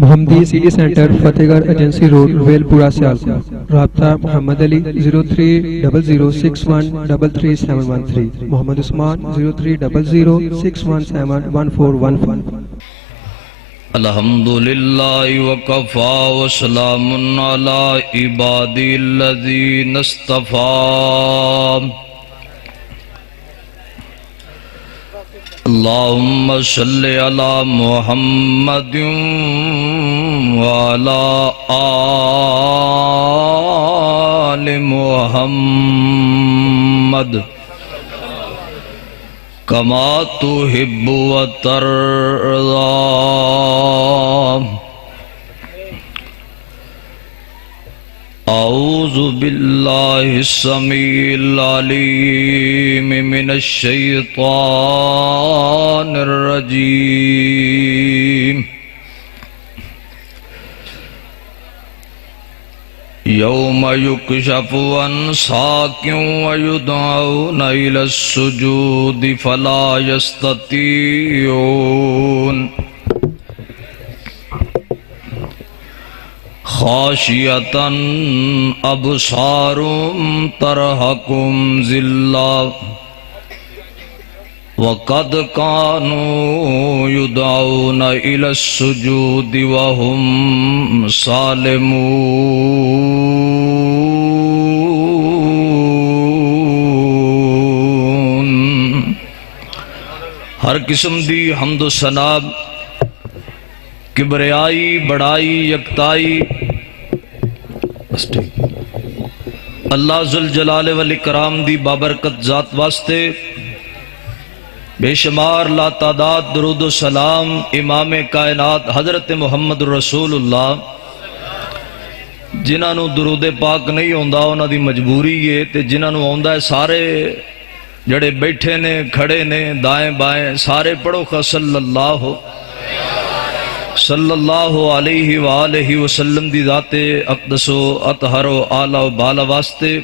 محمدی city centre فتح گڑھ agency road well پورہ سیالکوٹ۔ رابطہ محمد علی 030061337113، محمد عثمان 030061711415۔ الحمدللہ وکفا وسلام علی عبادی الذین اصطفیٰ۔ اللہم صلی علی محمد وعلی آل محمد کما تحب وترضى۔ اعوذ باللہ السمیع العلیم من الشیطان الرجیم۔ یوم یکشف عن ساق ویدعون الی السجود فلا یستطیعون، خاشعۃ ابصارهم ترہقہم ذلہ وقد كانوا يدعون إلى السجود وهم سالمون۔ ہر قسم دی حمد و ثنا، کبریائی، بڑائی، یکتائی اللہ ذوالجلال والاکرام دی بابرکت ذات واسطے بے شمار لا تعداد درود و سلام امام کائنات حضرت محمد رسول اللہ، جنہاں نو درود پاک نہیں ہوندا انہاں دی مجبوری ہے، تے جنہاں نو ہوندا ہے سارے جڑے بیٹھے نے کھڑے نے دائیں بائیں سارے پڑھو خا صلی اللہ علیہ وآلہ وسلم دی ذات اقدس و اطہر و اعلیٰ و بالا واسطے۔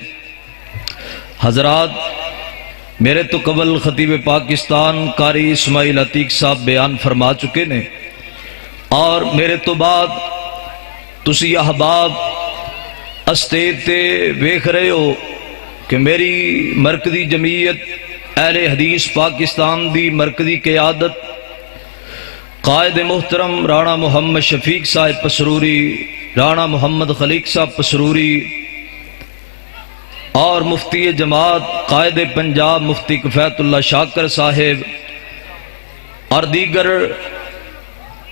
حضرات، میرے تو قبل خطیب پاکستان قاری اسماعیل عتیق صاحب بیان فرما چکے نے، اور میرے تو بعد تسی احباب اسٹیج تے ویکھ رہے ہو کہ میری مرکزی جمعیت اہل حدیث پاکستان دی مرکزی قیادت قائد محترم رانا محمد شفیق صاحب پسروری، رانا محمد خلیق صاحب پسروری، اور مفتی جماعت قائد پنجاب مفتی کفایت اللہ شاکر صاحب، اور دیگر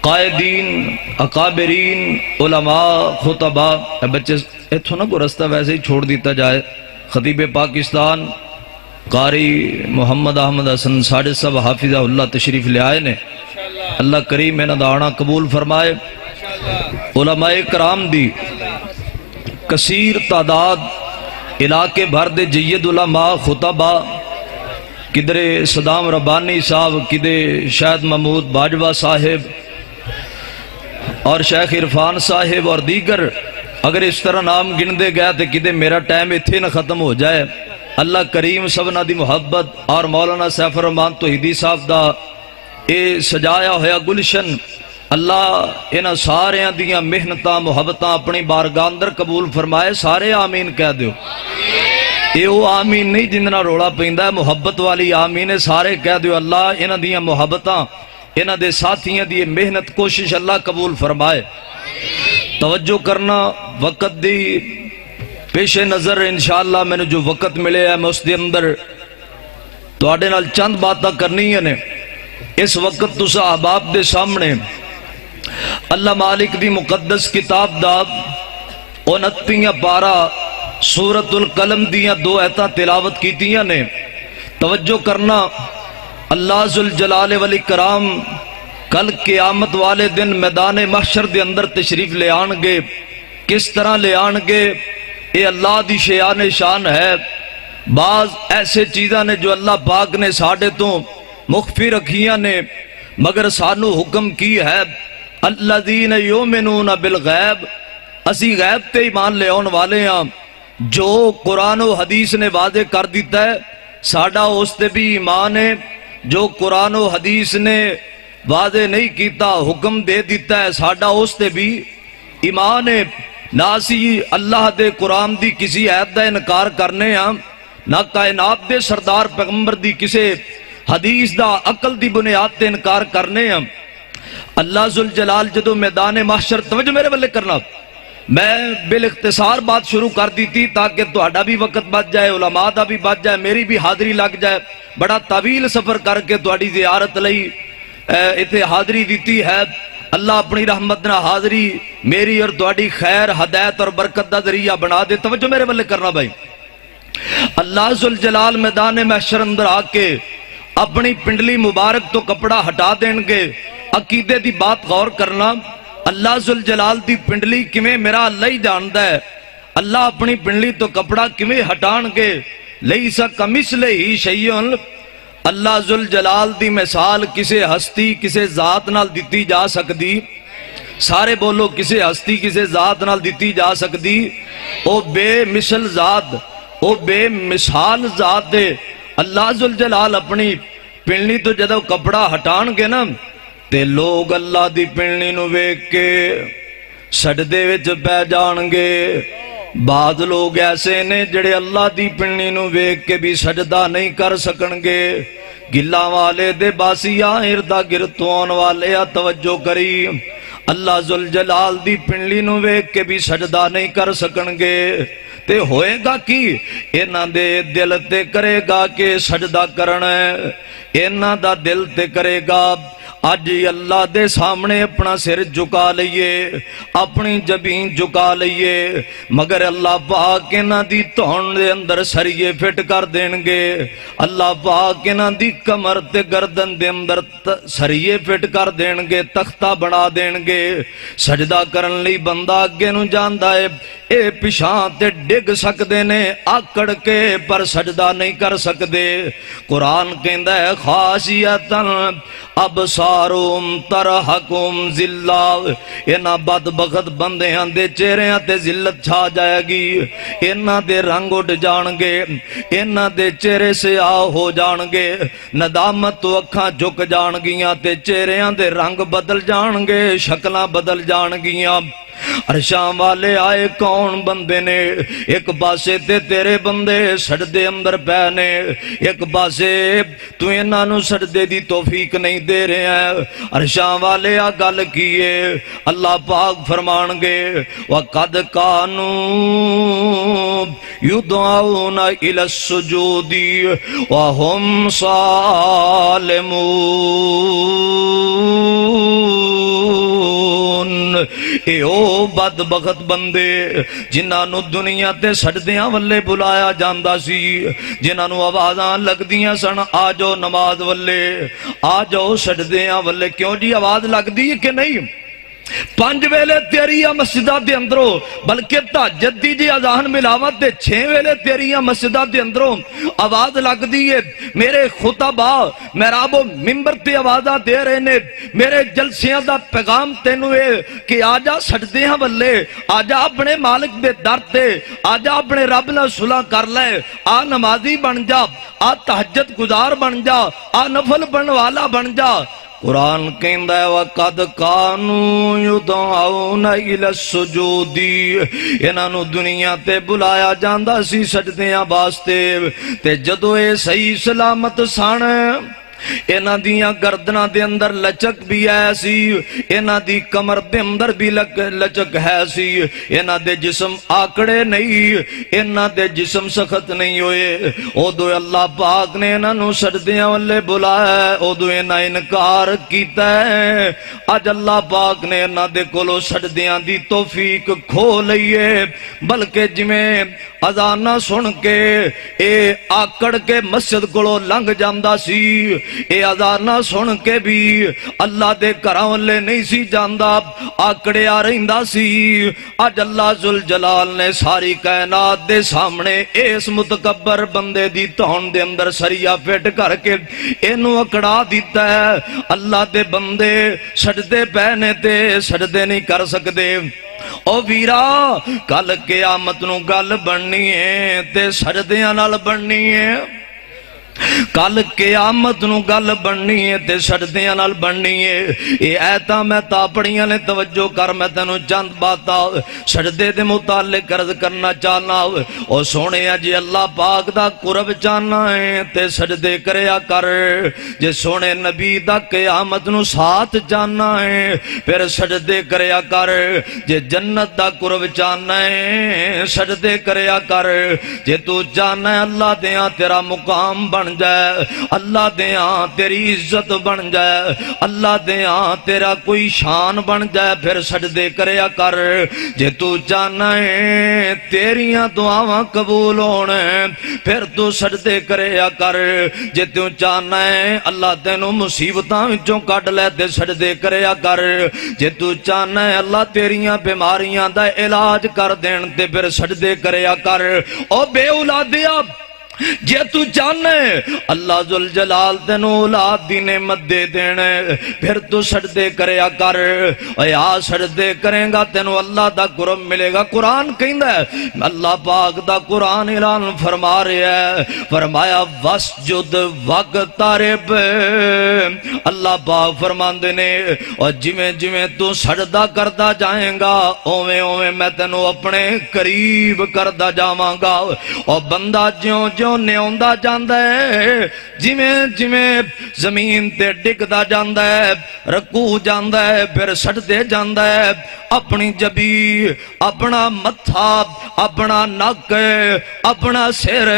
قائدین، اکابرین، علماء، خطباء۔ بچے اتھو نہ کو رستہ ویسے ہی چھوڑ دیتا جائے۔ خطیب پاکستان قاری محمد احمد حسن ساجد صاحب حافظہ اللہ تشریف لے آئے نے، اللہ کریم انہاں دا آنا قبول فرمائے۔ علماء کرام دی کثیر تعداد، علاقے بھر دے جید علماء، خطباء، کدرے صدام ربانی صاحب، کدرے شاہد محمود باجوہ صاحب اور شیخ عرفان صاحب اور دیگر، اگر اس طرح نام گن دے گیا تو کدے میرا ٹائم اتھے نہ ختم ہو جائے۔ اللہ کریم سبنا دی محبت اور مولانا سیف الرحمان توحیدی صاحب دا اے سجایا ہویا گلشن، اللہ انہاں سارے دیاں محنتاں محبتاں اپنی بارگاہ اندر قبول فرمائے۔ سارے آمین کہہ دیو۔ اے او آمین نہیں جنہاں روڑا پیندا ہے، محبت والی آمین ہے، سارے کہہ دیو اللہ انہاں دیاں محبتاں، انہاں دے ساتھیاں دی محنت کوشش اللہ قبول فرمائے۔ توجہ کرنا، وقت دی پیش نظر انشاءاللہ میں نے جو وقت ملے ہے میں اس دے اندر تواڈے نال چند باتاں کرنی ہیں۔ اس وقت تسا احباب دے سامنے اللہ مالک دی مقدس کتاب دا 29 پارہ سورۃ القلم دیاں 2 آیتاں تلاوت کیتیاں نے۔ توجہ کرنا، اللہ ذوالجلال والاکرام کل قیامت والے دن میدان محشر دے اندر تشریف لے آن گے۔ کس طرح لے آن گے اے اللہ دی شیان شان ہے۔ بعض ایسے چیزاں نے جو اللہ پاک نے ساڑھے تو مخفی رکھیاں نے، مگر سانو حکم کی ہے الذین یؤمنون بالغیب، اسی غیب تے ایمان لے آن والے ہیں۔ جو قرآن و حدیث نے واضح کر دیتا ہے ساڑھا اس تے بھی ایمان ہے۔ جو قرآن و حدیث نے واضح نہیں کیتا، حکم دے دیتا ہے ساڈا اس تے بھی ایمان ہے، نہ اسی اللہ دے قرآن دی کسی آیت دا انکار کرنے ہاں، نہ کائنات دے سردار پیغمبر دی کسی حدیث دا عقل دی بنیاد تے انکار کرنے ہاں۔ اللہ ذوالجلال جدو میدان محشر، توجہ میرے بلے کرنا، میں بالاختصار بات شروع کر دی تھی تاکہ تہاڈا بھی وقت بچ جائے، علماء دا بھی بچ جائے، میری بھی حاضری لگ جائے۔ بڑا طویل سفر کر کے تہاڈی زیارت لئی ایتھے حاضری دیتی ہے۔ اللہ اپنی رحمت نہ حاضری میری اور تہاڈی خیر ہدایت اور برکت دا ذریعہ بنا دے۔ توجہ میرے بلے کرنا بھائی، اللہ ذوالجلال میدان محشر اندر آ کے اپنی پنڈلی مبارک تو کپڑا ہٹا دیں گے۔ عقیدے دی بات غور کرنا، اللہ ذوالجلال دی پنڈلی کیویں میرا اللہ ہی جاندا ہے۔ اللہ اپنی پنڈلی تو کپڑا کیویں ہٹان گے؟ لیسا کمثلہ شیء، اللہ ذوالجلال دی مثال کسے ہستی کسے ذات نال دتی جا سکدی؟ سارے بولو، کسے ہستی کسے ذات نال دتی جا سکدی؟ او بے مثل ذات، او بے مثال ذات دے۔ اللہ ذوالجلال اپنی پنڈلی تو جدو کپڑا ہٹان گے نا تے لوگ اللہ دی پنڈلی نو ویکھ کے سجدے وچ پے جان گے۔ بعض لوگ ایسے نے جڑے اللہ دی پنڈلی نو ویکھ کے بھی سجدہ نہیں کر سکن گے۔ گلا والے دے باسیا اردا گرتون والے توجہ کری، اللہ ذوالجلال دی پنڈلی نو ویکھ کے بھی سجدہ نہیں کر سکن گے تے ہوئے گا کی؟ انہاں دے دل تے کرے گا کہ سجدہ کرنا ہے، انہاں دا دل تے کرے گا آج اللہ دے سامنے اپنا سر جھکا لئیے، اپنی جبین جھکا لئیے، مگر اللہ پاک انہاں دی تون دے اندر سریے فٹ کر دیں گے۔ اللہ پاک انہاں دی کمر تے گردن دے اندر سریے فٹ کر دیں گے، تختہ بنا دیں گے۔ سجدہ کرن لئی بندہ اگے نو جاندا ہے، اے پچھاں تے ڈگ سکدے نے آکڑ کے، پر سجدہ نہیں کر سکدے۔ قرآن کہندا ہے خاشعۃ ابصارہم ترہقہم ذلہ، انہاں بدبخت بندیاں دے چہریاں تے ذلت چھا جائے گی، انہاں دے رنگ اٹھ جان گے، انہاں دے چہرے سیاہ ہو جان گے، ندامت تو اکھاں جھک جان گیاں تے چہریاں دے رنگ بدل جان گے، شکلاں بدل جان گیاں۔ عرشاں والے آئے کون بندے نے؟ ایک پاسے تے تیرے بندے سجدے اندر پے نے، ایک پاسے تو انہاں نو سجدے دی توفیق نہیں دے رہے ہیں۔ عرشاں والے آ گل کیے، اللہ پاک فرمان گے وَقَدْ كَانُوا يُدْعَوْنَ إِلَى السُّجُودِ وَهُمْ صَالِمُونَ۔ اے او بدبخت بندے جنہاں نو دنیا تے سجدیاں والے بلایا جاندا سی، جنہاں نو آوازاں لگ دیاں سن آ جاؤ نماز والے، آ جاؤ سجدیاں والے۔ کیوں جی آواز لگ دی ہے کہ نہیں؟ 5 ویلے تیریاں مسجدہ دے اندروں، بلکہ تہجد دی جی اذان ملاوت دے 6 ویلے تیریاں مسجدہ دے اندروں آواز لگ دی ہے۔ میرے خطبہ محراب و ممبر تے آوازاں دے رہے نے، میرے جلسیاں دا پیغام تینوں ہے کہ آجا سجدیاں والے، آجا اپنے مالک دے در تے، آجا اپنے رب نہ صلح کر لے، آ نمازی بن جا، آ تہجد گزار بن جا، آ نفل بن والا بن جا۔ قرآن کہندا ہے وَقَدْ كَانُوا يُدْعَوْنَ إِلَى السُّجُودِ، انہاں نو دنیا تے بلایا جاندا سی سجدیاں واسطے، تے جدو اے صحیح سلامت سن انہاں دیاں گردناں دے اندر لچک بھی ہے سی، انہاں دی کمر دے اندر بھی لچک ہے سی، انہاں دے جسم آکڑے نہیں، انہاں دے جسم سخت نہیں ہوئے۔ او دو اللہ پاک نے انہاں نو سجدیاں والے بلایا ہے، او دو انہاں انکار کیتا ہے۔ آج اللہ پاک نے انہاں دے کولو سجدیاں دی توفیق کھو لئیے، بلکہ جمیں اذانہ سن کے اے آکڑ کے مسجد کولو لنگ جاندا سی، اے اذانہ سن کے بھی اللہ دے گھراں والے نہیں سی جاندا، آکڑے آ رہندا سی۔ اج اللہ ذوالجلال نے ساری کائنات دے سامنے اس متکبر بندے دی تون دے اندر سریا فٹ کر کے اینو اکڑا دیتا ہے۔ اللہ دے بندے سجدے پہنے تے سجدے نہیں کر سکدے۔ او ویرا کل قیامت نو گل بننی ہے تے سجدیاں نال بننی ہے۔ کل قیامت نو گل بننی ہے تے سجدیاں نال بننی ہے. اے ایتاں میں تا پڑھیاں نے توجہ کر میں تینوں چند باتاں سجدے دے متعلق عرض کرنا چاہنا. او سونے جی اللہ پاک دا قرب چاہنا ہے تے سجدے کریا کر. جے سونے نبی دا قیامت نو ساتھ چاہنا ہے پھر سجدے کریا کر. جے جنت دا قرب چاہنا ہے سجدے کریا کر. جے تو چاہنا ہے اللہ دیاں تیرا مقام بن جائے, اللہ دیاں تیری عزت بن جائے, اللہ دیاں تیرا کوئی شان بن جائے پھر سجدے کریا کر. جے تو چاہنا ہے تیریاں دعاواں قبول ہونے پھر تو سجدے کریا کر. جے تو چاہنا ہے اللہ تینوں مصیبتاں وچوں کڈ لے تے سجدے کریا کر. جے تو چاہنا ہے اللہ تیریاں بیماریاں دا علاج کر دین تے پھر سجدے کریا کر. او بے اولادیا جے تو چاہنے اللہ ذوالجلال تینوں اولاد دی نعمت دے دینے پھر تو سجدے کریا کر. اے آ سجدے کریں گا تینوں اللہ دا قرب ملے گا. قرآن کہندا ہے اللہ پاک دا قرآن اعلان فرما رہا ہے, فرمایا واسجد واقترب. اللہ پاک فرماندے نے اور جویں جویں تو سجدہ کردا جائیں گا اوویں اوویں میں تینوں اپنے قریب کردا جاواں گا. اور بندہ جیوں جیوں نیوندا جاندا ہے جویں جویں زمین تے ڈگدا جاندا ہے رکوع جاندا ہے پھر سجدے جاندا ہے اپنی جبی اپنا متھا اپنا نک اپنا سر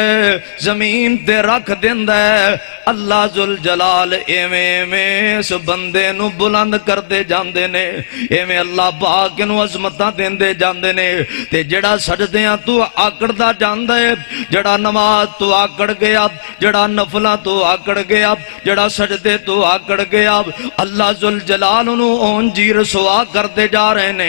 زمین تے رکھ دیندا ہے. اللہ ذوالجلال ایویں ایویں اس بندے نو بلند کردے جاندے نے ایویں اللہ پاک نو عظمتاں دیندے جاندے نے. تے جڑا سجدیاں تو آکڑدا جاندا ہے جڑا نماز تو آکڑ گیا جڑا نفلاں تو آکڑ گیا جڑا سجدے تو آکڑ گیا اللہ ذوالجلال نو اون جی رسوا کردے جا رہے نے.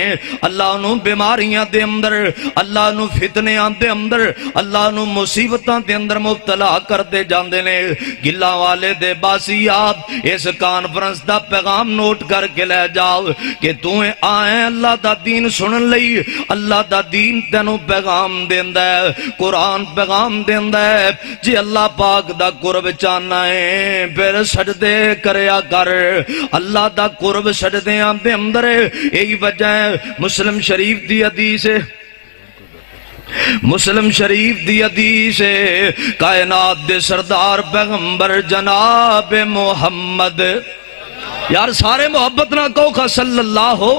اللہ نو بیماریاں دے اندر اللہ نو فتنیاں دے اندر اللہ نو مصیبتاں دے اندر مبتلا کردے جاندے نے. گلاں والے دے باسی آپ اس کانفرنس دا پیغام نوٹ کر کے لے جاؤ کہ تو آئے اللہ دا دین سنن لئی. اللہ دا دین تینوں پیغام دیندا ہے, قرآن پیغام دیندا ہے. جی اللہ پاک دا قرب چاہنا ہے پھر سجدے کریا کر. اللہ دا قرب سجدیاں دے اندر یہی وجہ ہے. مسلم شریف دی حدیث ہے مسلم شریف دی حدیث ہے کائنات دے سردار پیغمبر جناب محمد. یار سارے محبت نہ کہو کہ صلی اللہ ہو.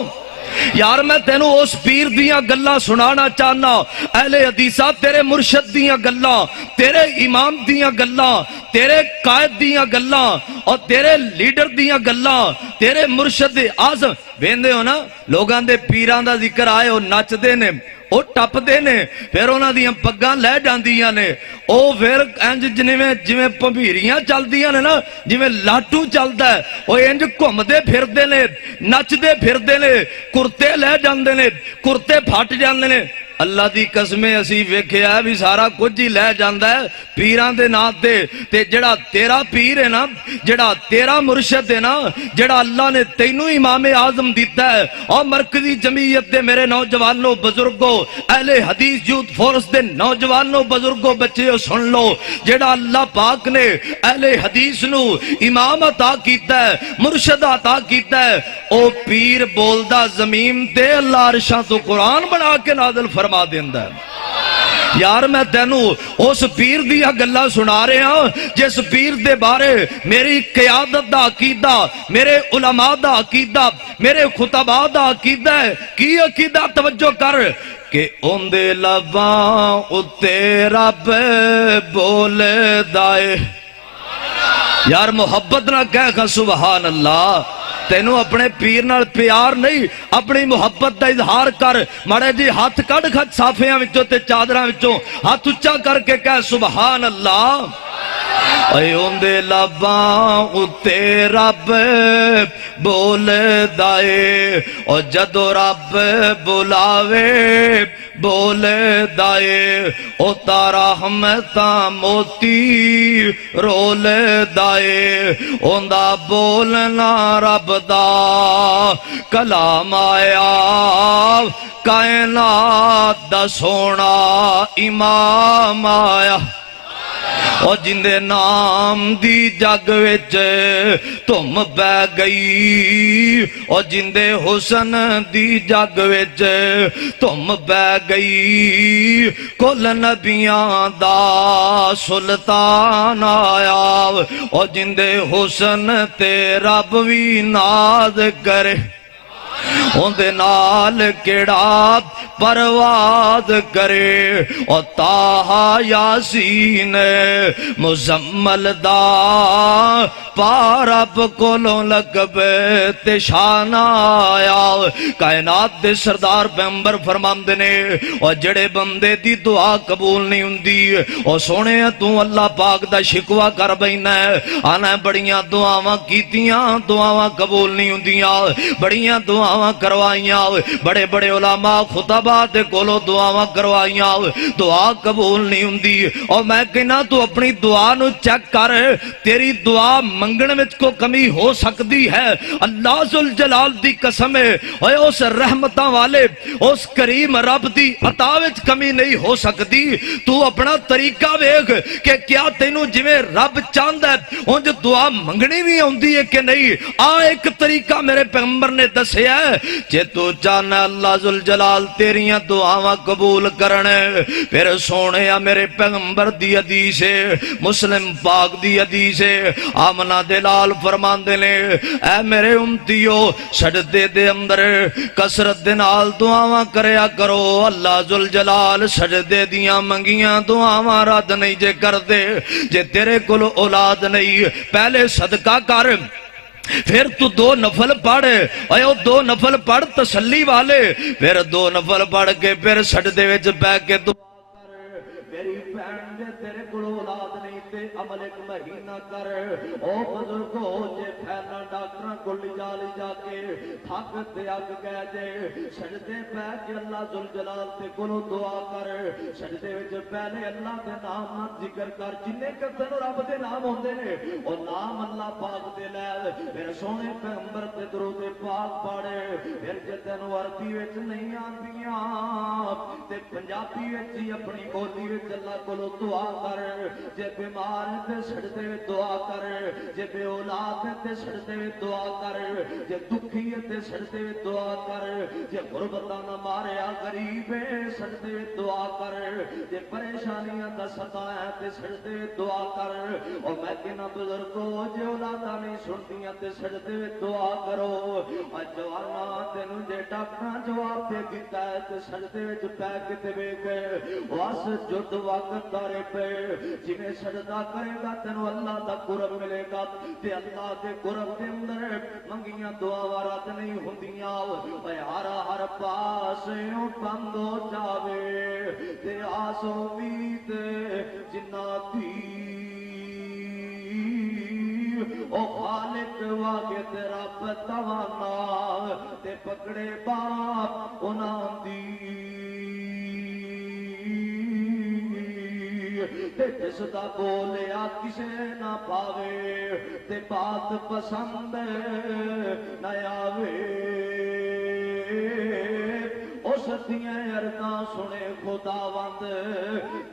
یار میں تینوں اس پیر دیاں گلاں سنانا چاہنا. اہل حدیثہ تیرے مرشد دیاں گلاں تیرے امام دیاں گلاں تیرے قائد دیاں گلاں اور تیرے لیڈر دیاں گلاں تیرے مرشد اعظم ویندے ہو نا لوگاں دے پیران دا ذکر آئے او نچ دے نے او ٹپ دے نے پھر انہاں دیاں پگاں لے جاندیاں نے او پھر انج جویں پمبیریاں چل دیاں نے نا جویں لاٹو چلدا ہے او انج گھومدے پھردے نے نچدے پھردے نے کرتے لے جاندے نے کرتے پھٹ جاندے نے. اللہ دی قسمیں اسی ویکھیا بھی سارا کچھ ہی لے جاندا ہے پیران دے نام تے جڑا تیرا پیر ہے نا جڑا تیرا مرشد ہے نا جڑا اللہ نے تینوں امام اعظم دیتا ہے. اور مرکزی جمعیت دے میرے نوجوانوں بزرگوں اہل حدیث یوتھ فورس دے نوجوانوں بزرگوں بچیوں سن لو جڑا اللہ پاک نے اہل حدیث نو امام عطا کیتا ہے مرشد عطا کیتا ہے او پیر بولدا زمین تے اللہ عرشاں تو قرآن بنا کے نازل فرما دیندا ہے. یار میں تینوں اس پیر دیا گلہ سنا رہے ہیں جس پیر دے بارے میری قیادت دا عقیدہ میرے علماء دا عقیدہ میرے خطباء دا عقیدہ ہے. کی عقیدہ توجہ کر کہ اون دے لباں اتے رب بول دائے. یار محبت نہ کہہ کہ سبحان اللہ. تینوں اپنے پیر نال پیار نہیں اپنی محبت دا اظہار کر. مڑے جی ہاتھ کڑ کھٹ صافیاں وچوں تے چادراں وچوں ہاتھ اچا کر کے کہہ سبحان اللہ. اے اون دے لباں اتے رب بول دائے اور جدو رب بلاوے بول دائے او تارا ہمتاں موتی رول دائے اون دا بولنا رب دا کلام آیا کائنات دا سونا امام آیا. او جندے نام دی جگ وچ تم پہ گئی او جندے حسن دی جگ وچ تم پہ گئی کل نبیاں دا سلطان آیا او جندے حسن تے رب وی ناز کرے اندے نال کیڑا پرواز کرے او تاہا یاسین مزمل دا پارب کولوں لقب تے شان آیا کائنات دے سردار پیغمبر فرماندے نے او جڑے بندے دی دعا قبول نہیں ہوندی او سونے تو اللہ پاک دا شکوا کر بینا ہے آنا بڑیاں دعاواں کیتیاں دعاواں قبول نہیں ہوندیاں بڑیاں دعاواں کروائیاں بڑے بڑے علماء خطبہ دے کولو دعاواں کروائیاں دعا قبول نہیں ہوندی اور میں کہنا تو اپنی دعا نو چیک کر تیری دعا منگن وچ کو کمی ہو سکتی ہے اللہ ذوالجلال دی قسم ہے اوے اس رحمتاں والے اس کریم رب دی عطا وچ کمی نہیں ہو سکتی تو اپنا طریقہ ویکھ کہ کیا تینوں جویں رب چاہندا ہے اونج دعا منگنی بھی ہوندی ہے کہ نہیں آ ایک طریقہ میرے پیغمبر نے دسیا ہے جے تو چاہنا اللہ ذوالجلال تیریاں دعاواں قبول کرنے پھر سونے میرے پیغمبر دی حدیث ہے مسلم پاک دی حدیث ہے آمنہ دلال فرماندے نے اے میرے امتیو سجدے دے اندر کثرت دے نال دعاواں کریا کرو اللہ ذوالجلال سجدے دیاں منگیاں دعاواں رد نہیں جے کر دے جے تیرے کول اولاد نہیں پہلے صدقہ کر پھر تو 2 نفل پڑھ اے او 2 نفل پڑھ تسلی والے پھر 2 نفل پڑھ کے پھر سجدے وچ بیٹھ کے دعا کر میری بہن دے تیرے کول اولاد نہیں تے عمل ایک مہینہ کر او بزرگو جے پھیلنا ڈاکٹراں کول جا کے تھک تے اگ گئے جے سجدے بیٹھ کے اللہ ذوالجلال تے کولو دعا کر سجدے وچ پہلے اللہ دے نام نال ذکر کر جنے کتن رب دے نام ہوندے نے او نام اللہ پاک دے لے پھر سونے پیغمبر تے درود پاک پڑھے پھر جے تینوں عربی وچ نہیں آندیاں تے پنجابی وچ ہی اپنی بولی وچ اللہ کولو دعا کر جے بیمار تے سجدے وچ دعا کر جے بے اولاد تے سجدے وچ دعا کر جے دکھی تے سجدے وچ دعا کر جے غربتاں نہ ماریا غریب سجدے وچ دعا کر جے پریشانیاں دا ستایا تے سجدے وچ دعا کر او میں کہنا بزرگو جے اولاداں نہیں سنتیاں تے سجدے وچ دعا کرو اج جوانا تینوں جے ڈاکٹراں جواب دے دتا ہے تے سجدے وچ پے کے تے ویکھ واس جد وقت دارے پہ جنہیں سجدہ کرے گا تینوں اللہ دا قرب ملے گا تے اللہ دے قرب دے اندر منگیاں دعا وارات نہیں ہوندیاں اے ہر پاسوں بند ہو جاوے تے آس امید جناتی او خالق واجد رب توانا تے پکڑے باپ انہاں دی تے جس دا بولیا کسے نہ پاوے تے بات پسند نہ آوے اس دیاں عرضاں سنے خداوند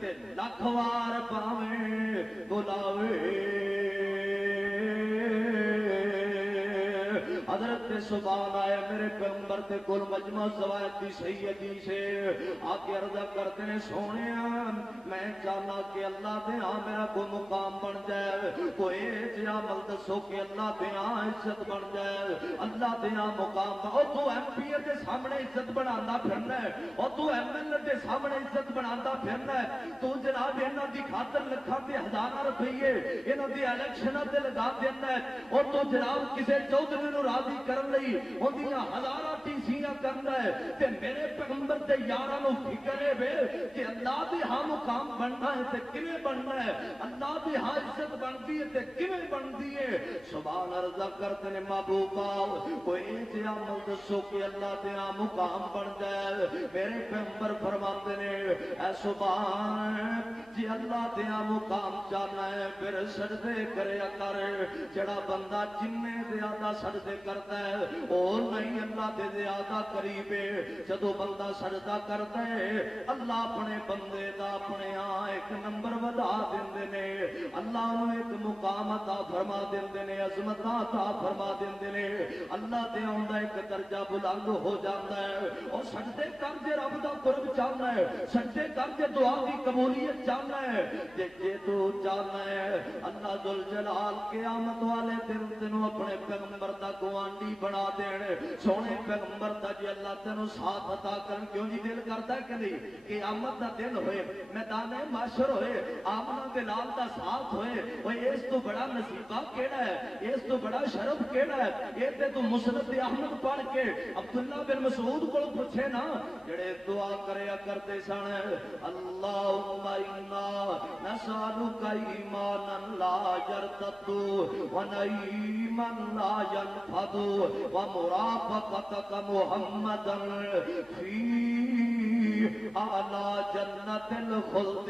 تے لکھ وار پاویں بلاوے حضرت سبحان آئے میرے پیغمبر تے کل مجمع زوائد دی سیدی سے آکے عرضہ کرتے ہیں سونے میں چاہنا کہ اللہ دے ہاں میرا کوئی مقام بن جائے کوئی جی عمل دسو کہ اللہ دے ہاں عزت بن جائے اللہ دے ہاں مقام بن اور تو ایم پی دے سامنے عزت بنانا پھرنا ہے اور تو ایم ایل اے دے سامنے عزت بنانا پھرنا ہے تو جناب انہاں دی خاطر لکھاں تے ہزاراں روپیے انہاں دی الیکشناں تے لگا دینا ہے اور تو جناب کسے چودھری نو راضی کرن لئی اودیاں ہزاراں ٹیسیاں کرنا ہے تے میرے پیغمبر دے یاراں نو فکر ہے کہ اللہ دے ہاں مقام بننا ہے تے کیویں بننا ہے اللہ دے ہاں عزت بنتی ہے تے کیویں بنتی ہے سبحان عرضہ کرتے نے محبوبا کوئی جے عمل دسو کہ اللہ دے ہاں مقام بن جائے میرے پیغمبر فرماتے نے اے سبحان جی اللہ دے ہاں مقام چاہنا ہے پھر سجدے کریا کر جڑا بندہ جننے زیادہ سجدے کر کرتا ہے او نہیں اللہ دے زیادہ قریب ہے جدو بندہ سجدہ کرتا ہے اللہ اپنے بندے دا اپنے ہاں ایک نمبر ودا دیندے نے اللہ انہوں ایک مقام عطا فرما دیندے نے عظمت عطا فرما دیندے نے اللہ دے آندا ایک درجہ بلند ہو جاتا ہے اور سجدے کر کے رب دا قرب چاہنا ہے سجدے کر کے دعا کی قبولیت چاہنا ہے جے تو چاہنا ہے اللہ ذوالجلال قیامت والے دن تینوں اپنے پیغمبر دا گوانڈی بنا دین سونے پیغمبر دا جی اللہ تینوں ساتھ عطا کرن کیوں جی دل کرتا ہے کہ نہیں قیامت دا دن ہوئے میدان معاشر ہوئے آمنہ کے لال دا ساتھ ہوئے وہ اس تو بڑا نصیبہ کیڑا ہے اس تو بڑا شرف کیڑا ہے یہ تے تو مسند احمد پڑھ کے عبداللہ بن مسعود کو پوچھے نا جڑے دعا کریا کرتے سن اللہم انا نسألک ایمانا لا یرتد ونعیما لا ینفد ومرافقتک محمدا فی اعلی جنت الخلد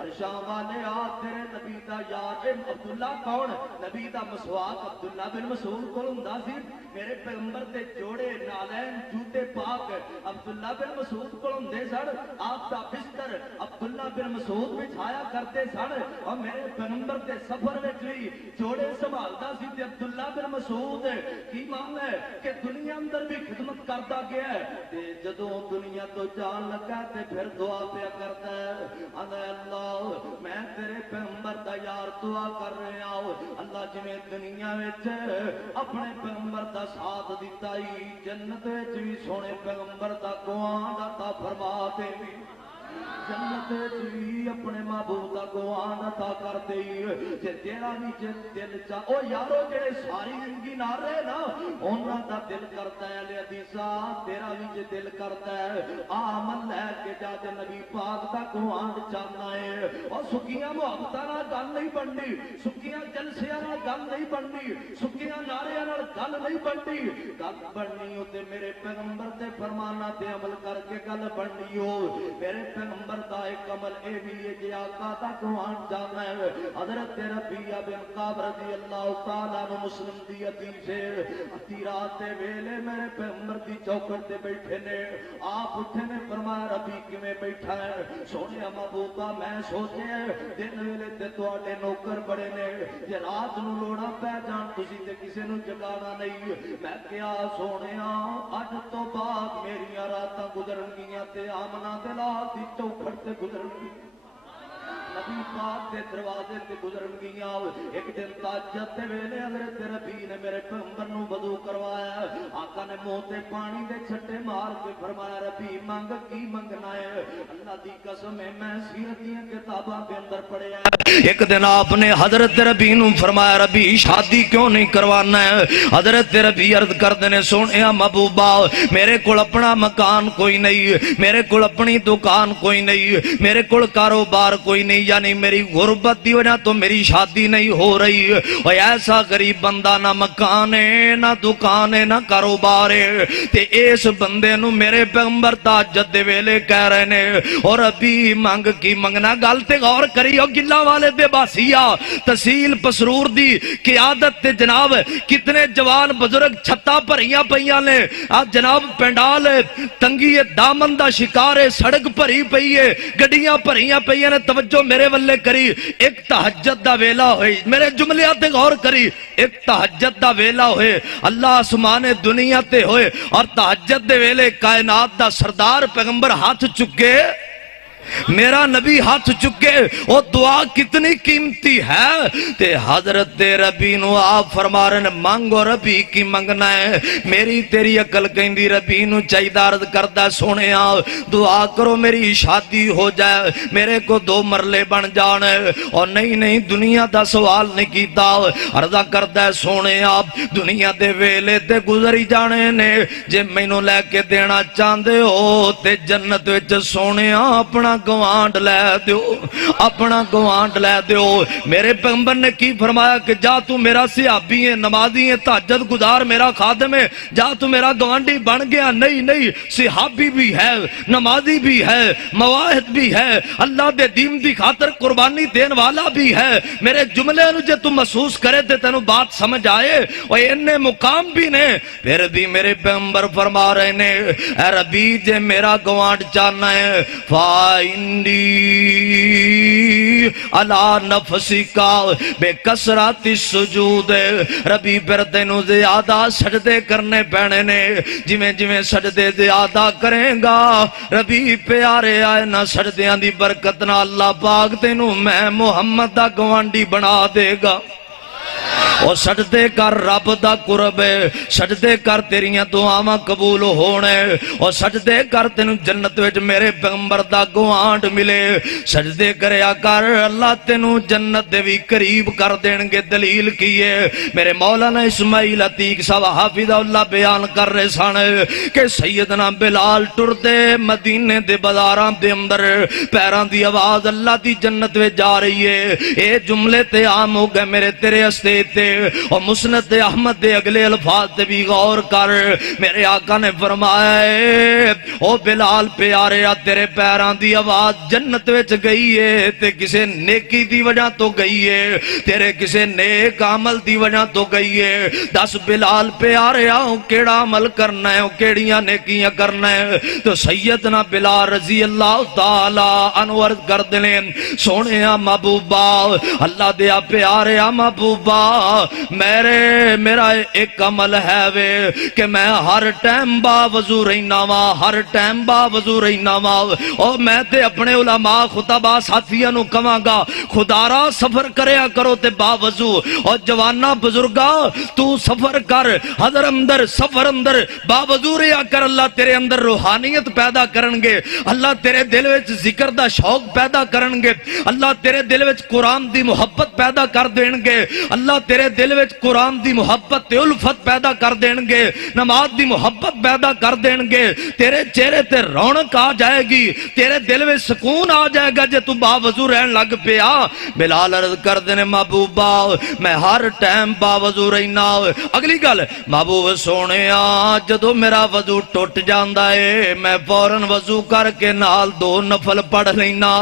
عرشاں والے آ تیرے نبی دا یار عبداللہ کون نبی دا مسواک عبداللہ بن مسعود کو ہوندا سی میرے پیغمبر دے جوڑے نالین جوتے پاک عبداللہ بن مسعود کو ہوندے سن آپ دا بستر عبداللہ بن مسعود بچھایا کرتے سن اور میرے پیغمبر دے سفر وچ بھی جوڑے سنبھالدا سی تے عبداللہ بن مسعود کی مان ہے کہ دنیا اندر بھی خدمت کرتا گیا ہے تے جدوں دنیا تو جان لگا تے پھر دعا پیا کرتا ہے اللہ میں تیرے پیغمبر دا یار دعا کر رہا ہوں اللہ جویں دنیا وچ اپنے پیغمبر دا ساتھ دیتا ہی جنت وچ بھی سونے پیغمبر دا گوان عطا فرما دے جنت بھی اپنے محبوب دا گوان عطا کر دے جے تیرا بھی دل چاہ او یارو جڑے ساری زندگی نہ رہے نا انہاں دا دل کرتا ہے علی حدیثہ تیرا بھی جے دل کرتا ہے آمن لے کے جا دے نبی پاک دا گوان چاہنا ہے اور سکیاں محبتاں نال گل نہیں بننی سکیاں جلسیاں نال گل نہیں بننی سکیاں نعریاں نال گل نہیں بننی گل بننی ہو تے میرے پیغمبر دے فرماناں تے عمل کر کے گل بننی ہو میرے پیغمبر دا ایک عمل اے بھی ہے کہ آقا دا گوان جانا ہے حضرت ربیعہ بن کعب رضی اللہ تعالیٰ عنہ مسلم دی حدیث ہے اتی رات دے ویلے میرے پیغمبر دی چوکھٹ تے بیٹھے نے آپ اٹھے نے فرمایا ربی کیویں بیٹھا ہے سونے محبوبہ میں سوچے دن ویلے تے تواڈے نوکر بڑے نے جے رات نو لوڑا پے جان تسی تے کسے نو جگانا نہیں میں کیا سونیا اج تو بعد میریاں راتاں گزرن گیاں تے آمنہ دے لال دی چوکھٹ تے گزرن گی نبی پاک دے دروازے تے گزرن گیاں ایک دن تہجد دے ویلے حضرت ربی نے میرے پیغمبر نو وضو کروایا آقا نے منہ تے پانی دے چھٹے مار کے فرمایا ربی منگ کی منگنا ہے اللہ دی قسم ہے میں سیرت دی کتاباں دے اندر پڑھیا ایک دن آپ نے حضرت ربی نو فرمایا ربی شادی کیوں نہیں کروانا ہے حضرت ربی عرض کردے نے سونیا محبوبہ میرے کول اپنا مکان کوئی نہیں میرے کول اپنی دکان کوئی نہیں میرے کول کاروبار کوئی نہیں یعنی میری غربت دی وجہ تو میری شادی نہیں ہو رہی اور ایسا غریب بندہ نہ مکان ہے نہ دکان ہے نہ کاروبار ہے تے اس بندے نو میرے پیغمبر تہجد دے ویلے کہہ رہے نے اور ابھی منگ کی منگنا گل تے غور کریو گلا والے دے باسیا تحصیل پسرور دی قیادت تے جناب کتنے جوان بزرگ چھتا بھریاں پئیاں نے جناب پنڈال تنگی دامن دا شکار ہے سڑک بھری پئی ہے گڈیاں بھریاں پئیاں نے توجہ میرے ولے کری ایک تہجد دا ویلا ہوئے میرے جملیات تے غور کری ایک تہجد دا ویلا ہوئے اللہ آسمان دنیا تے ہوئے اور تہجد دے ویلے کائنات دا سردار پیغمبر ہاتھ چکے میرا نبی ہاتھ چکے وہ دعا کتنی قیمتی ہے تے حضرت ربی نو آپ فرما رہے ہیں مانگو ربی کی منگنا ہے میری تیری عقل کہندی ربی نو چاہیے عرض کردہ سونے دعا کرو میری شادی ہو جائے میرے کو 2 مرلے بن جانے اور نہیں دنیا دا سوال نہیں کیتا عرضہ کردہ سونے آپ دنیا دے ویلے تے گزری جانے نے جے مینوں لے کے دینا چاندے ہو تے جنت وچ سونے اپنا گوانڈ لے دیو، اپنا گوانڈ لے دیو۔ میرے پیغمبر نے کی فرمایا کہ جا تو میرا صحابی ہے، نمازی ہے، تہجد گزار، میرا خادم ہے، جا تو میرا گوانڈی بن گیا۔ نہیں نہیں، صحابی بھی ہے، نمازی بھی ہے، مواحد بھی ہے، اللہ دے دین دی خاطر قربانی دین والا بھی ہے۔ میرے جملے نو جے تو محسوس کرے تے تینوں بات سمجھ آئے، اور انہیں مقام بھی نے۔ پھر بھی میرے پیغمبر فرما رہے نے، اے ربی جے میرا گوانڈ چاہنا ہے، فائنڈی علا نفسی کا بے کسرات السجود، ربی پھر تینوں زیادہ سجدے کرنے پینے نے، جویں جویں سجدے زیادہ کریں گا ربی پیارے آئے نہ سجدیاں دی برکت نہ اللہ پاک تینوں میں محمد دا گوانڈی بنا دے گا۔ اور سجدے کر رب دا قرب ہے، سجدے کر تیریاں دعاواں قبول ہونے، اور سجدے کر تینوں جنت وچ میرے پیغمبر دا گوانڈ ملے۔ سجدے کریا کر، اللہ تینوں جنت دے بھی قریب کر دین گے۔ دلیل کیے میرے مولانا اسماعیل عتیق صاحب حافظ اللہ بیان کر رہے سن کہ سیدنا بلال ٹردے مدینے دے بازاراں دے اندر پیراں دی آواز اللہ دی جنت وچ جا رہی ہے۔ اے جملے تے عام ہو گئے میرے تیرے استے تے، اور مسند احمد دے اگلے الفاظ تے بھی غور کر۔ میرے آقا نے فرمایا ہے او بلال پیاریا، تیرے پیراں دی آواز جنت وچ گئی ہے تے کسے نیکی دی وجہ تو گئی ہے، تیرے کسے نیک عمل دی وجہ تو گئی ہے۔ دس بلال پیاریا کیڑا عمل کرنا ہے، کیڑیاں نیکیاں کرنا ہے؟ تو سیدنا بلال رضی اللہ تعالی عنہ عرض کر دیں، سونیا محبوبا، اللہ دیا پیاریا محبوبا، میرا ایک عمل ہے وے کہ میں ہر ٹائم با وضو رہنا وا، ہر ٹائم با وضو رہنا وا۔ اور میں تے اپنے علماء خطبہ ساتھیاں نو کہاں گا خدارا سفر کریا کرو تے با وضو، اور جوانا بزرگا تو سفر کر، حضر اندر سفر اندر با وضو رہیا کر، اللہ تیرے اندر روحانیت پیدا کرنگے، اللہ تیرے دل وچ ذکر دا شوق پیدا کرنگے، اللہ تیرے دل وچ قرآن دی محبت پیدا کر دینگے، اللہ تیرے دل وچ قرآن دی محبت تے الفت پیدا کر دینگے، نماز دی محبت پیدا کر دینگے، تیرے چہرے تے رونق آ جائے گی، تیرے دل وچ سکون آ جائے گا جے تو با وضو رہن لگ پیا۔ بلال عرض کر دینے محبوبا میں ہر ٹائم با وضو رہنا۔ اگلی گل محبوب سونیا جدو میرا وضو ٹوٹ جاندا ہے میں فوراً وضو کر کے نال دو نفل پڑھ لینا،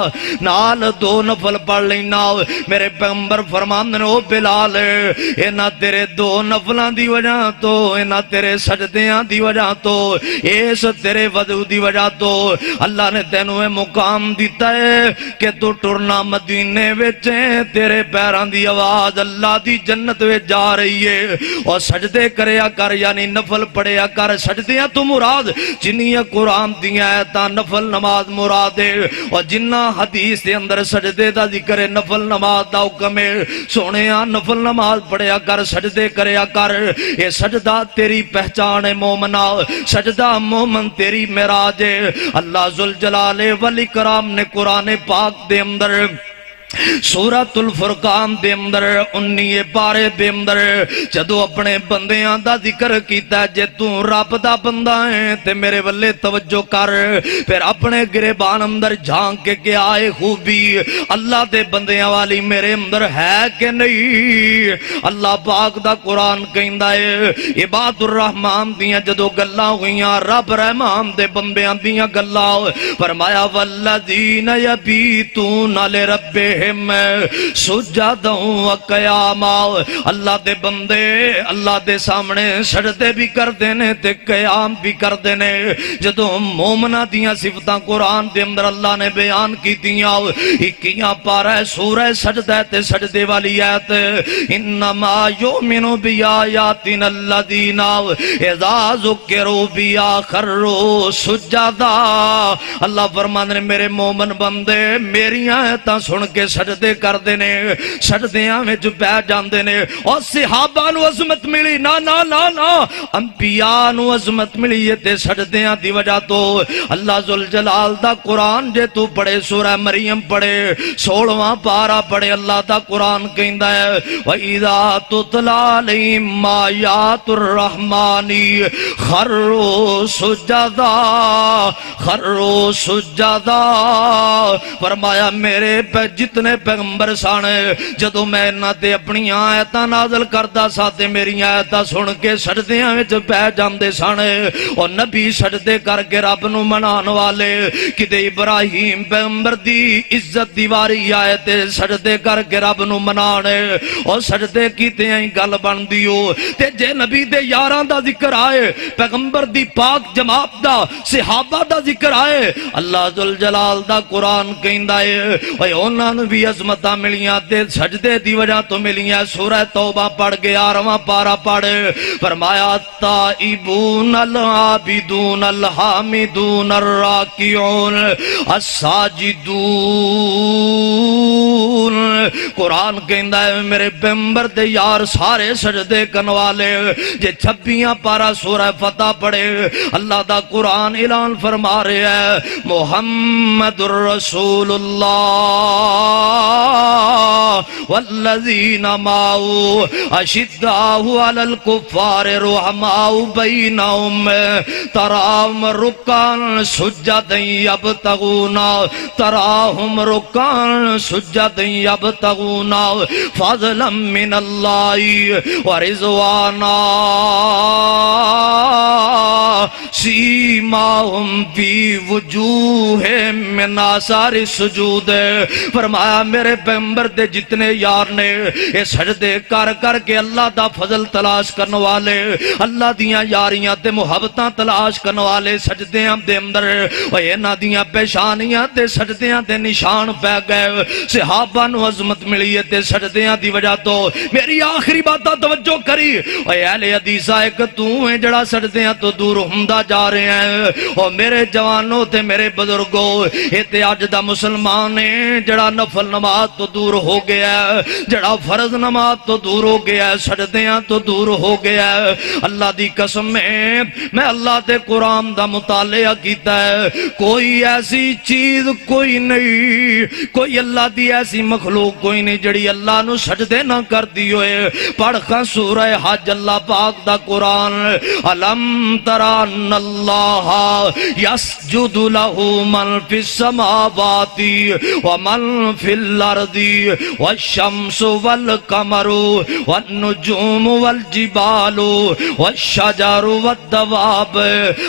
نال دو نفل پڑھ لینا۔ میرے پیغمبر فرماندے او بلال اینا تیرے دو نفلاں دی وجہ تو، اینا تیرے سجدیاں دی وجہ تو، اس تیرے وضو دی وجہ تو اللہ نے تینوں مقام دیتا ہے کہ تو ٹرنا مدینے وچ، تیرے پیراں دی آواز اللہ دی جنت وچ جا رہی ہے۔ اور سجدے کریا کر، یعنی نفل پڑھیا کر۔ سجدیاں تو مراد جنیاں قرآن دیاں آیتاں نفل نماز مراد ہے، اور جنہ حدیث دے اندر سجدے دا ذکر ہے نفل نماز دا حکم ہے۔ سونیا نفل نماز پڑھیا کر، سجدے کریا کر، یہ سجدہ تیری پہچان ہے مومنا، سجدہ مومن تیری معراج ہے۔ اللہ ذوالجلال والاکرام نے قرآن پاک دے اندر سورۃ الفرقان دے اندر 19 پارے دے اندر جدو اپنے بندیاں دا ذکر کیتا ہے، جے تو رب دا بندہ ہے تے میرے ولے توجہ کر، پھر اپنے گریبان اندر جھانک کے کہ آئے خوبی اللہ دے بندیاں والی میرے اندر ہے کہ نہیں۔ اللہ پاک دا قرآن کہندا ہے عباد الرحمن دیاں جدو گلاں ہوئیاں رب رحمان دے بندیاں دیاں گلاں، فرمایا والذین یبیتون لربہم سجدہ و قیاما، اللہ دے بندے اللہ دے سامنے سجدے بھی کر دینے تے قیام بھی کر دینے۔ جدو مومنہ دیاں صفتاں قرآن دے اندر اللہ نے بیان کی دیاں، 21 پارہ سورہ سجدہ تے سجدے والی آیت، انما یؤمن بآیاتنا الذین اذا ذکروا بها خروا سجدا۔ اللہ فرماندے میرے مومن بندے میری آیتاں سن کے کے سجدے کردے نے سجدیاں وچ پہ جاندے نے اور صحابہ نو عظمت ملی نا نا نا نا انبیاء نو عظمت ملی تے سجدیاں دی وجہ تو اللہ ذوالجلال دا قرآن جے تو پڑھے سورہ مریم پڑھے 16واں پارا پڑھے اللہ دا قرآن کہندا ہے وَإِذَا تُتْلَى عَلَيْهِمْ آيَاتُ الرَّحْمَنِ خَرُّوا سُجَّدًا فرمایا میرے پہ جتنے پیغمبر سانے جدو میں انہاں تے اپنی آیتاں نازل کردا سا تے میری آیتاں سن کے سجدیاں وچ پہ جاندے سانے اور نبی سجدے کر کے رب نو منان والے کدے ابراہیم پیغمبر دی عزت دیواری آئے تے سجدے کر کے رب نو منانے اور سجدے کیتے ہیں گل بن دیو تے جے نبی دے یاراں دا ذکر آئے پیغمبر دی پاک جماعت دا صحابہ دا ذکر آئے اللہ ذوالجلال دا قرآن کہندا ہے اوے انہاں نوں بھی عظمتاں ملیاں تے سجدے دی وجہ تو ملیاں سورہ توبہ پڑھ کے 11واں پارا پڑھ فرمایا تائبون العابدون الحامدون الراکعون الساجدون قرآن کہندا ہے میرے پیغمبر دے یار سارے سجدے کرن والے جے 26 پارا سورہ فتح پڑھے اللہ دا قرآن اعلان فرما رہے ہے محمد الرسول اللہ والذین معه اشداء علی الکفار رحماء بینہم تراہم رکعا سجدا یبتغون تراہم رکعا سجدا یبتغون فضلا من اللہ ورضوانا سیماہم فی وجوہہم من آثار السجود فرمایا میرے پیغمبر دے جتنے یار نے اے سجدے کر کر کے اللہ دا فضل تلاش کرنے والے اللہ دیاں یاریاں تے محبتاں تلاش کرنے والے سجدیاں دے اندر اے انہاں دیاں پیشانیاں تے سجدیاں دے نشان پہ گئے صحابہ نو عظمت ملی تے سجدیاں دی وجہ تو میری آخری باتاں توجہ کری اے اہل حدیثہ ایک تو ہے جڑا سجدیاں تو دور ہوندا جا رہے ہیں اور میرے جوانوں تے میرے بزرگوں اے تے اج دا مسلمان ہے جڑا نفل نماز تو دور ہو گیا ہے جڑا فرض نماز تو دور ہو گیا ہے سجدیاں تو دور ہو گیا ہے اللہ دی قسم میں اللہ تے قرآن دا مطالعہ کیتا ہے کوئی ایسی چیز کوئی نہیں کوئی اللہ دی ایسی مخلوق کوئی نہیں جڑی اللہ نو سجدے نہ کر دی ہوئے پڑھ خاں سورہ حج اللہ پاک دا قرآن علم تران اللہ یسجد لہو من فی السماوات ومن فی الارض والشمس والقمر والنجوم والجبال والشجر والدواب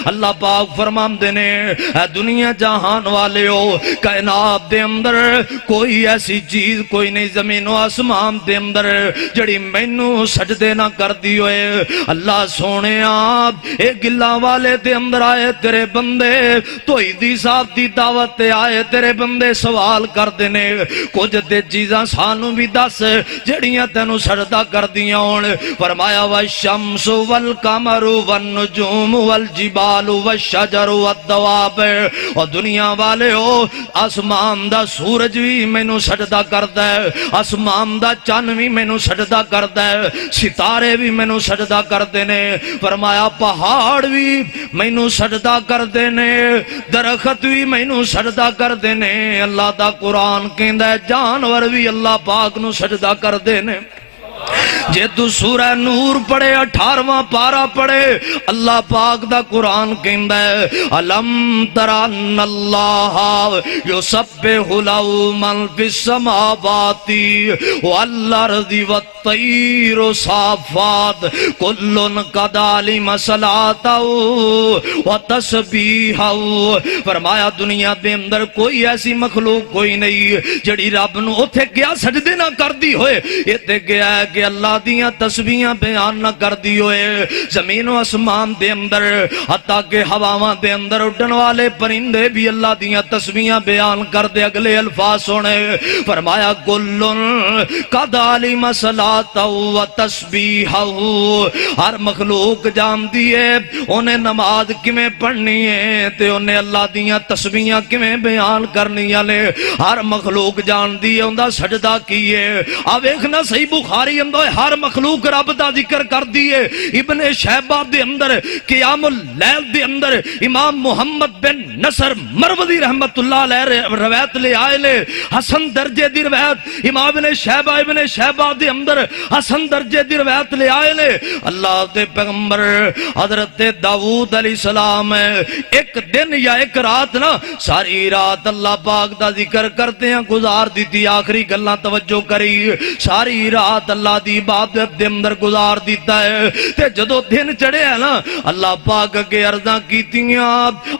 اللہ پاک فرماندے نے اے دنیا جہان والے ہو کائنات دے اندر کوئی ایسی چیز کوئی نہیں زمین و آسمان دے اندر جڑی مینوں سجدے نہ کر دی ہوئے اللہ سونے آپ اے گلا والے دے اندر آئے تیرے بندے توئی دی صاحب دی دعوت تے آئے تیرے بندے سوال کر دینے کچھ دے چیزاں سانوں بھی دس جڑیاں تینوں سجدہ کر دیاں ہون فرمایا والشمس والقمر والنجوم والجبال والشجر والدواب اور دنیا والے ہو آسمان دا سورج بھی مینوں سجدہ کردا ہے آسمان دا چن بھی مینوں سجدہ کردا ہے ستارے بھی مینوں سجدہ کردے نے فرمایا پہاڑ بھی مینوں سجدہ کردے نے درخت بھی مینوں سجدہ کردے نے اللہ دا قرآن کہندا ہے جانور بھی اللہ پاک نو سجدہ کردے نے جے تو سورہ نور پڑھے 18واں پارا پڑھے اللہ پاک دا قرآن کہندا ہے علم تران اللہ یسبح لہو من فی السماوات والارض والطیر صافات کل قد علم صلاۃ وتسبیحہ فرمایا دنیا دے اندر کوئی ایسی مخلوق کوئی نہیں جڑی رب نو اوتھے گیا سجدے نہ کر دی ہوئے ایتھے گیا ہے کہ اللہ اللہ دیاں تسبیحاں بیان نہ کر دی ہوئے زمین و اسمان دے اندر حتیٰ کہ ہواواں دے اندر اڈن والے پرندے بھی اللہ دیاں تسبیحاں بیان کر دے اگلے الفاظ سنے فرمایا کلن قد علم صلاۃ و تسبیحہ ہر مخلوق جان دیے انہیں نماز کیویں پڑھنی ہے تے انہیں اللہ دیاں تسبیحاں کیویں بیان کرنیاں نے ہر مخلوق جان دیے اوندا سجدہ کیے آ ویکھنا صحیح بخاری اندر ہر مخلوق رب دا ذکر کر دیے ابن شہبہ دے اندر قیام اللیل دے اندر امام محمد بن نصر مروزی رحمت اللہ علیہ روایت لے آئے لے حسن درجے دی روایت امام ابن شہبہ دے اندر حسن درجے دی روایت لے آئے لے اللہ دے پیغمبر حضرت داؤد علیہ السلام ایک دن یا ایک رات نا ساری رات اللہ پاک دا ذکر کرتے ہیں گزار دیتی آخری گلہ توجہ کری ساری رات اللہ دی عبادت دے اندر گزار دیتا ہے تے جدو دن چڑھے ہیں نا اللہ پاک کے عرضاں کیتیاں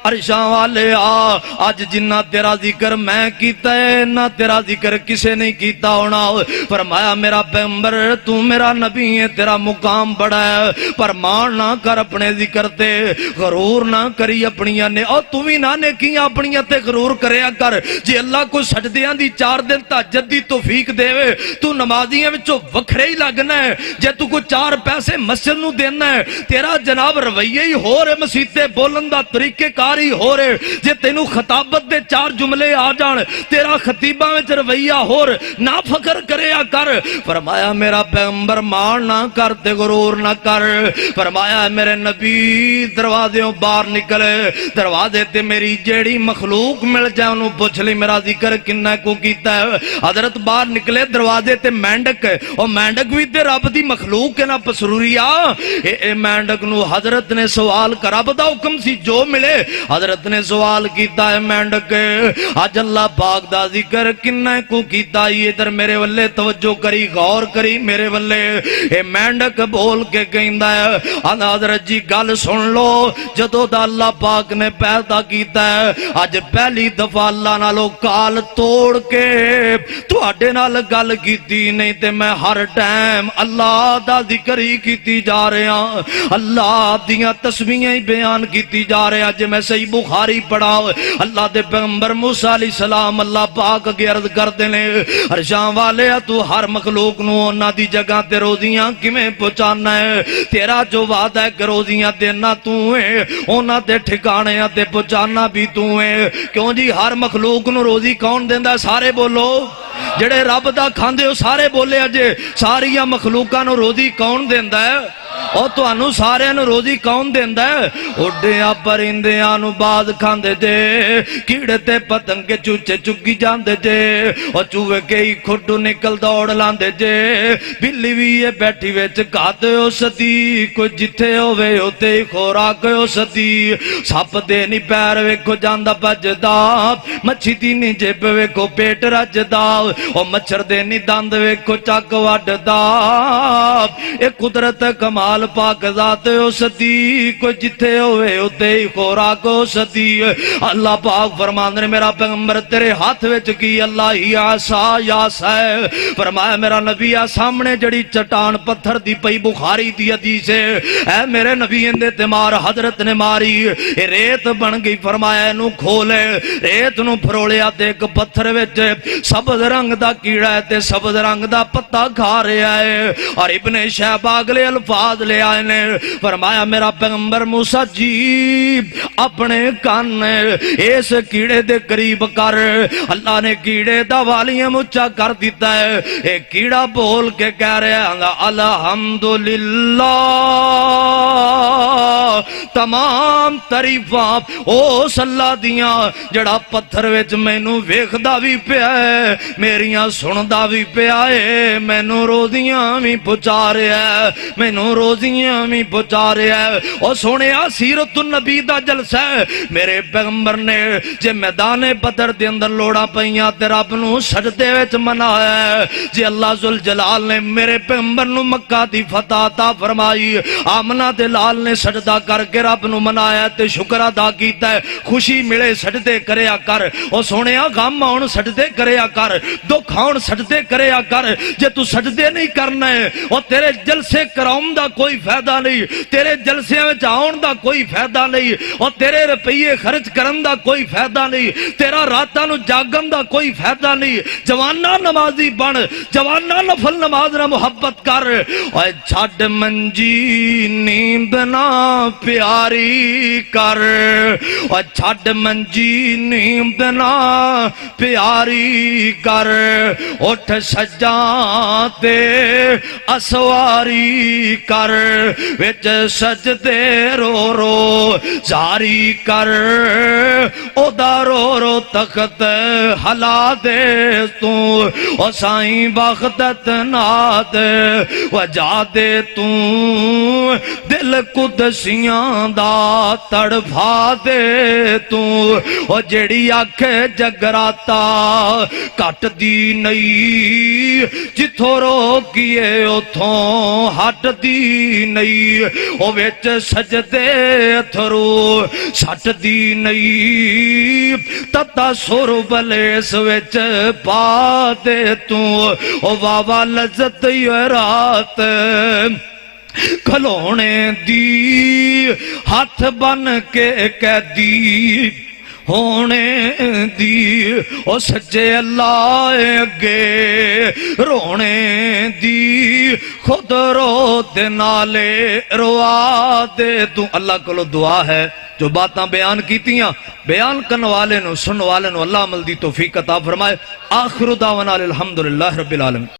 عرشاں والے آج جنہ تیرا ذکر میں کیتا ہے نہ تیرا ذکر کسے نہیں کیتا ہونا فرمایا میرا پیغمبر تو میرا نبی ہے تیرا مقام بڑا ہے پر مان نہ کر اپنے ذکر تے غرور نہ کری اپنیاں نے اور تو بھی نہ نیکیاں اپنیاں تے غرور کریا کر جی اللہ کو سجدیاں دی 4 دن تہجد دی توفیق دے تو نمازیاں وچوں وکھرے ہی لگنا ہے جے تو کو 4 پیسے مسجد نو دینا ہے تیرا جناب رویہ ہی ہو رہے مسیتے بولن دا طریقہ کاری ہو رہے جے تینو خطابت دے 4 جملے آ جان تیرا خطیبہ وچ رویہ ہو رہے نہ فخر کریا کر فرمایا میرا پیغمبر مان نہ کر تے غرور نہ کر فرمایا میرے نبی دروازیوں باہر نکلے دروازے تے میری جیڑی مخلوق مل جائے انہوں پوچھ لی میرا ذکر کنہ کو کیتا ہے حضرت باہر نکلے دروازے تے مینڈک اور مینڈک بھی تے رب دی مخلوق ہے نا پسروریا اے مینڈک نو حضرت نے سوال کر رب دا حکم سی جو ملے حضرت نے سوال کیتا ہے مینڈک آج اللہ پاک دا ذکر کنہ کو کیتا ہے ادھر میرے والے توجہ کری غور کری میرے والے اے مینڈک بول کے کہندا ہے حضرت جی گل سن لو جدو دا اللہ پاک نے پیدا کیتا ہے آج پہلی دفعہ اللہ نالو کال توڑ کے تو اڈے نال گل کیتی نہیں تے میں ہر ٹائم اللہ دا ذکر ہی کیتی جا رہے ہیں اللہ دیاں تسبیحیں ہی بیان کیتی جا رہے ہیں جے میں صحیح بخاری پڑھا اللہ دے پیغمبر موسیٰ علیہ السلام اللہ پاک اگے عرض کر دینے عرشاں والے تو ہر مخلوق نو انہاں دی جگہ تے روزیاں کیویں پہنچانا ہے تیرا جو وعدہ ہے کہ روزیاں دینا تو ہے انہاں دے ٹھکانے تے پہنچانا بھی تو ہے کیوں جی ہر مخلوق نو روزی کون دیندا ہے سارے بولو جڑے رب دا کھاندے ہو سارے بولے اجے ساریاں مخلوقاں نو روزی کون دیندا ہے اور تو انو سارے انو روزی کون دیندا ہے اڈیاں پرندیاں نو باز کھاندے جے کیڑے تے پتنگ چوچے چگی جاندے جے اور چوہے کے ہی کھڈو نکل دوڑ لاندے جے بلی بھی یہ بیٹھی وچ کھاتے ہو سدی کوئی جتھے ہوے ہوتے ہی خوراک ہو سدی سپ دے نی پیر ویکھو جاندا بجدا مچھی دی نی جیب ویکھو پیٹ رجدا اور مچھر دے نی دند ویکھو چک وڈدا اے قدرت کمال پاک ذات ہو سدی کوئی جتھے ہوئے ہوتے ہی خوراک ہو سدی اللہ پاک فرماندے نے میرا پیغمبر تیرے ہاتھ وچ کی اللہ ہی عصا یاسا ہے فرمایا میرا نبی آ سامنے جڑی چٹان پتھر دی پئی بخاری دی حدیث ہے اے میرے نبی اندے تے مار حضرت نے ماری اے ریت بن گئی فرمایا نو کھولے ریت نو پھرولیا تے ایک پتھر وچ سبز رنگ دا کیڑا ہے تے سبز رنگ دا پتا کھا رہا ہے اور ابن شہبہ اگلے الفاظ لے آئے نے فرمایا میرا پیغمبر موسیٰ جی اپنے کان اس کیڑے دے قریب کر اللہ نے کیڑے دا والیم اچھا کر دیتا ہے ایک کیڑا بول کے کہہ رہے ہیں الحمدللہ تمام تعریفاں اس اللہ دیاں جڑا پتھر وچ مینوں ویکھدا وی پیا ہے میریاں سندا وی پیا ہے مینوں روزیاں وی پہنچا رہا ہے مینوں روزیاں بھی پہنچا رہا ہے۔ او سونے سیرت النبی دا جلسہ ہے، میرے پیغمبر نے جے میدان بدر دے اندر لوڑا پئیاں تے رب نو سجدے وچ منایا ہے۔ جے اللہ ذوالجلال نے میرے پیغمبر نو مکہ دی فتح عطا فرمائی، آمنہ دے لال نے سجدہ کر کے رب نو منایا تے شکر ادا کیتا ہے۔ خوشی ملے سجدے کریا کر، او سونیا غم آن سجدے کریا کر، دکھ آن سجدے کریا کر۔ جے تو سجدے نہیں کرنا ہے او تیرے جلسے کراؤں دا کوئی فائدہ نہیں، تیرے جلسے میں آن دا کوئی فائدہ نہیں، اور تیرے روپیے خرچ کرن دا کوئی فائدہ نہیں، تیرا راتاں نو جاگن دا کوئی فائدہ نہیں۔ جوانہ نمازی بن، جوانہ نفل نماز نہ محبت کر، اور چھڈ منجی نیند نہ پیاری کر، اور چھڈ منجی نیند نہ پیاری کر، اٹھ سجاں تے اسواری کر، وچ سجدے رو رو جاری کر، او دا رو رو تخت ہلا دے تو، او سائیں بخت ناد وجا دے تو، دل قدسیاں دا تڑفا دے تو، او جیڑی آنکھ جگراتا کٹ دی نئی، جتھوں روکیے اتھوں ہٹ دی نئی، او ویچ سجدے تھرو سٹ دی نئی، تتا سر بلیس ویچ پا دے تو، او واوا لذت یہ رات کھلونے دی، ہاتھ بن کے قیدی ہونے دی، او سجے اللہ اگے رونے دی، خود رو دے نالے روا دے تو۔ اللہ کو دعا ہے جو باتاں بیان کیتیاں، بیان کرن والے نو سن والے نو اللہ عمل دی توفیق عطا فرمائے۔ آخر دعوانا الحمدللہ رب العالمین۔